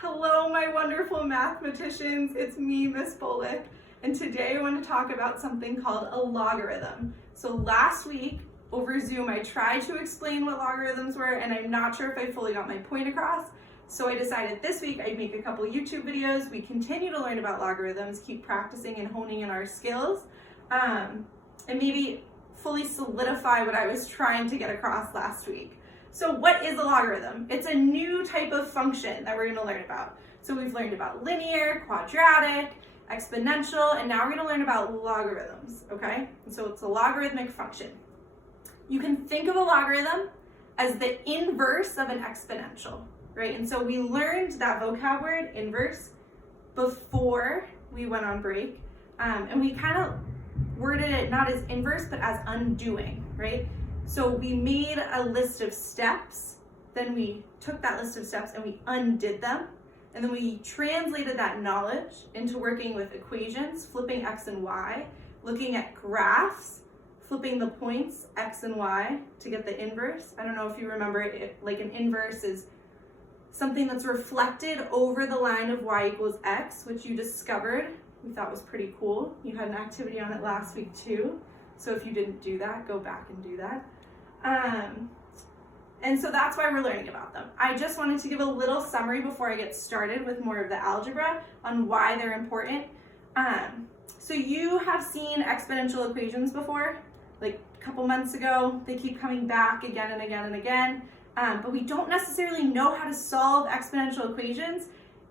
Hello, my wonderful mathematicians. It's me, Miss Bolick, and today I want to talk about something called a logarithm. So last week over Zoom, I tried to explain what logarithms were, and I'm not sure if I fully got my point across. So I decided this week I'd make a couple YouTube videos. We continue to learn about logarithms, keep practicing and honing in our skills, and maybe fully solidify what I was trying to get across last week. So what is a logarithm? It's a new type of function that we're going to learn about. So we've learned about linear, quadratic, exponential, and now we're going to learn about logarithms, okay? And so it's a logarithmic function. You can think of a logarithm as the inverse of an exponential, right? And so we learned that vocab word, inverse, before we went on break, and we kind of worded it not as inverse, but as undoing, right? So we made a list of steps, then we took that list of steps and we undid them, and then we translated that knowledge into working with equations, flipping x and y, looking at graphs, flipping the points x and y to get the inverse. I don't know if you remember it, like an inverse is something that's reflected over the line of y equals x, which you discovered, we thought was pretty cool. You had an activity on it last week too. So if you didn't do that, go back and do that. And so that's why we're learning about them. I just wanted to give a little summary before I get started with more of the algebra on why they're important. So you have seen exponential equations before, like a couple months ago. They keep coming back again and again and again. But we don't necessarily know how to solve exponential equations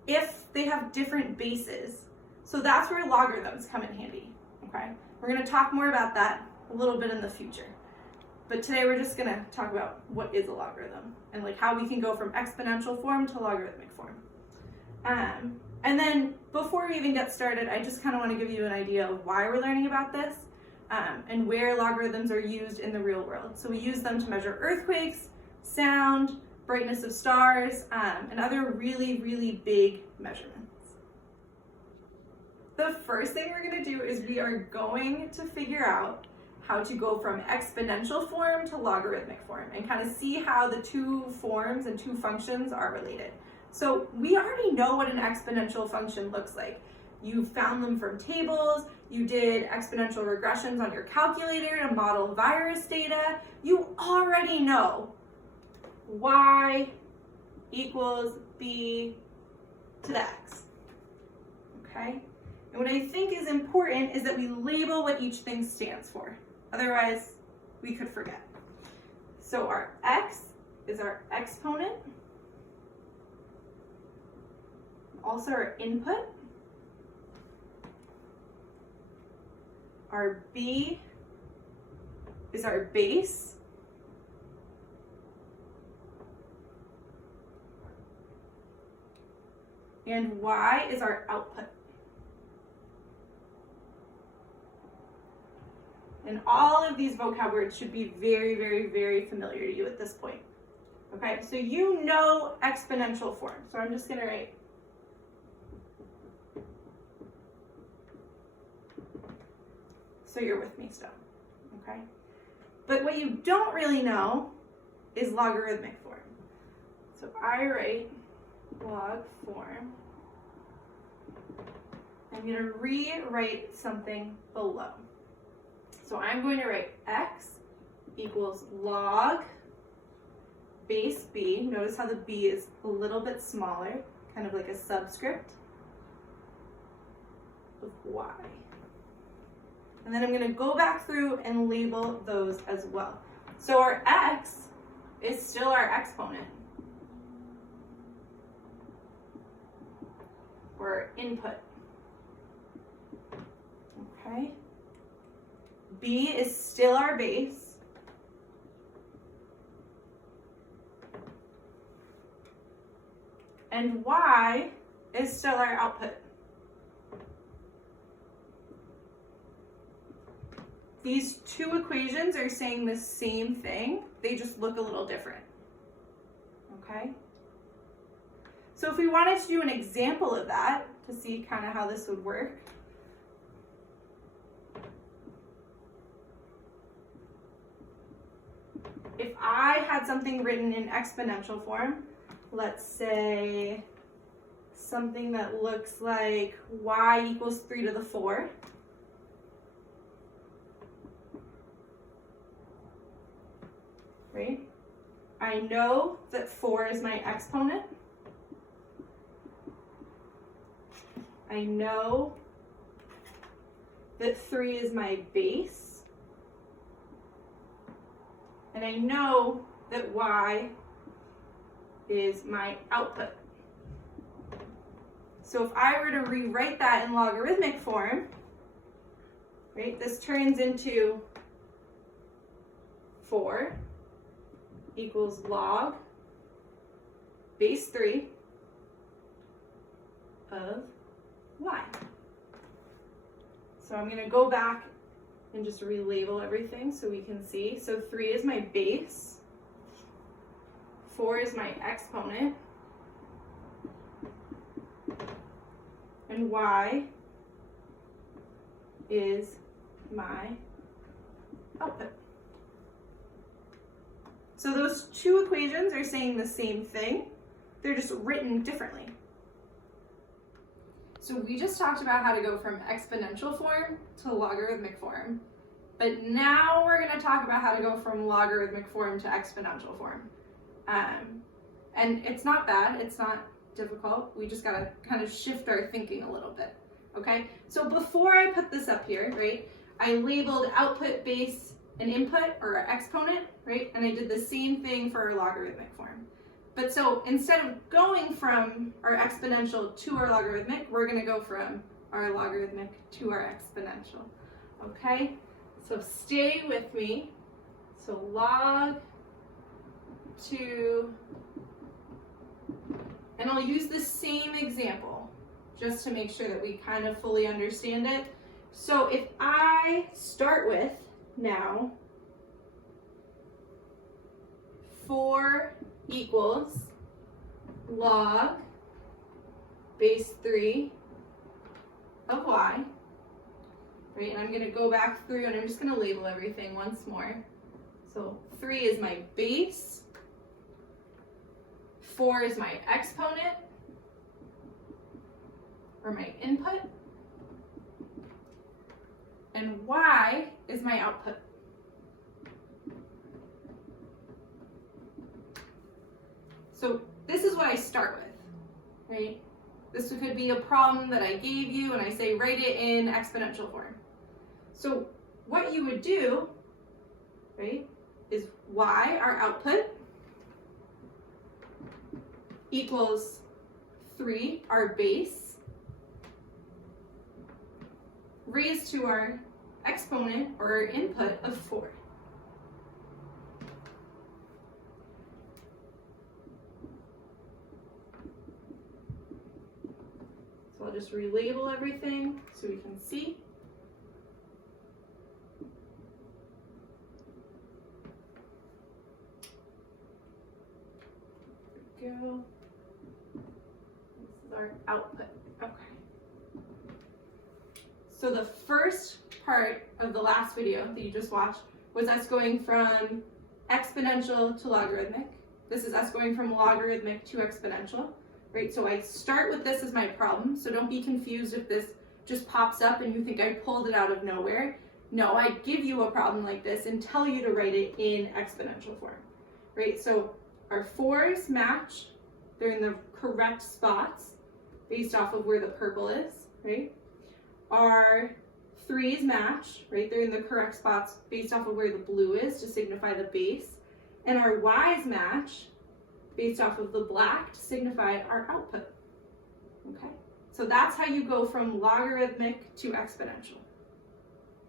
if they have different bases. So that's where logarithms come in handy, okay? We're going to talk more about that a little bit in the future. But today we're just going to talk about what is a logarithm and like how we can go from exponential form to logarithmic form. And then before we even get started, I just kind of want to give you an idea of why we're learning about this and where logarithms are used in the real world. So we use them to measure earthquakes, sound, brightness of stars, and other really, really big measurements. The first thing we're going to do is we are going to figure out how to go from exponential form to logarithmic form and kind of see how the two forms and two functions are related. So we already know what an exponential function looks like. You found them from tables, you did exponential regressions on your calculator to model virus data. You already know y equals b to the x, okay? And what I think is important is that we label what each thing stands for. Otherwise, we could forget. So our x is our exponent, also our input. Our b is our base. And y is our output. And all of these vocab words should be very, very, very familiar to you at this point. Okay, so you know exponential form. So I'm just going to write so you're with me still, okay? But what you don't really know is logarithmic form. So I write log form. I'm going to rewrite something below. So I'm going to write x equals log base b. Notice how the b is a little bit smaller, kind of like a subscript of y. And then I'm going to go back through and label those as well. So our x is still our exponent, or our input. Okay. B is still our base. And y is still our output. These two equations are saying the same thing, they just look a little different. Okay? So if we wanted to do an example of that to see kind of how this would work, if I had something written in exponential form, let's say something that looks like y equals 3 to the 4. Right? I know that 4 is my exponent. I know that 3 is my base. And I know that y is my output. So if I were to rewrite that in logarithmic form, right, this turns into 4 equals log base 3 of y. So I'm going to go back and just relabel everything so we can see. So 3 is my base, 4 is my exponent, and y is my output. So those two equations are saying the same thing. They're just written differently. So we just talked about how to go from exponential form to logarithmic form. But now we're going to talk about how to go from logarithmic form to exponential form. And it's not bad. It's not difficult. We just got to kind of shift our thinking a little bit. Okay? So before I put this up here, right, I labeled output, base, and input, or exponent, right? And I did the same thing for our logarithmic form. But so instead of going from our exponential to our logarithmic, we're going to go from our logarithmic to our exponential. Okay? So stay with me. So log 2, and I'll use the same example just to make sure that we kind of fully understand it. So if I start with now 4 equals log base 3 of y, right? And I'm going to go back through and I'm just going to label everything once more. So 3 is my base, 4 is my exponent, or my input, and y is my output. So this is what I start with, right? This could be a problem that I gave you and I say write it in exponential form. So what you would do, right, is y, our output, equals 3, our base, raised to our exponent, or our input, of 4. So I'll just relabel everything so we can see. There we go. This is our output. Okay. So the first part of the last video that you just watched was us going from exponential to logarithmic. This is us going from logarithmic to exponential, right? So I start with this as my problem, so don't be confused if this just pops up and you think I pulled it out of nowhere. No, I give you a problem like this and tell you to write it in exponential form, right? So our 4s match, they're in the correct spots based off of where the purple is, right? Our 3s match, right? They're in the correct spots based off of where the blue is to signify the base. And our y's match based off of the black to signify our output. Okay? So that's how you go from logarithmic to exponential.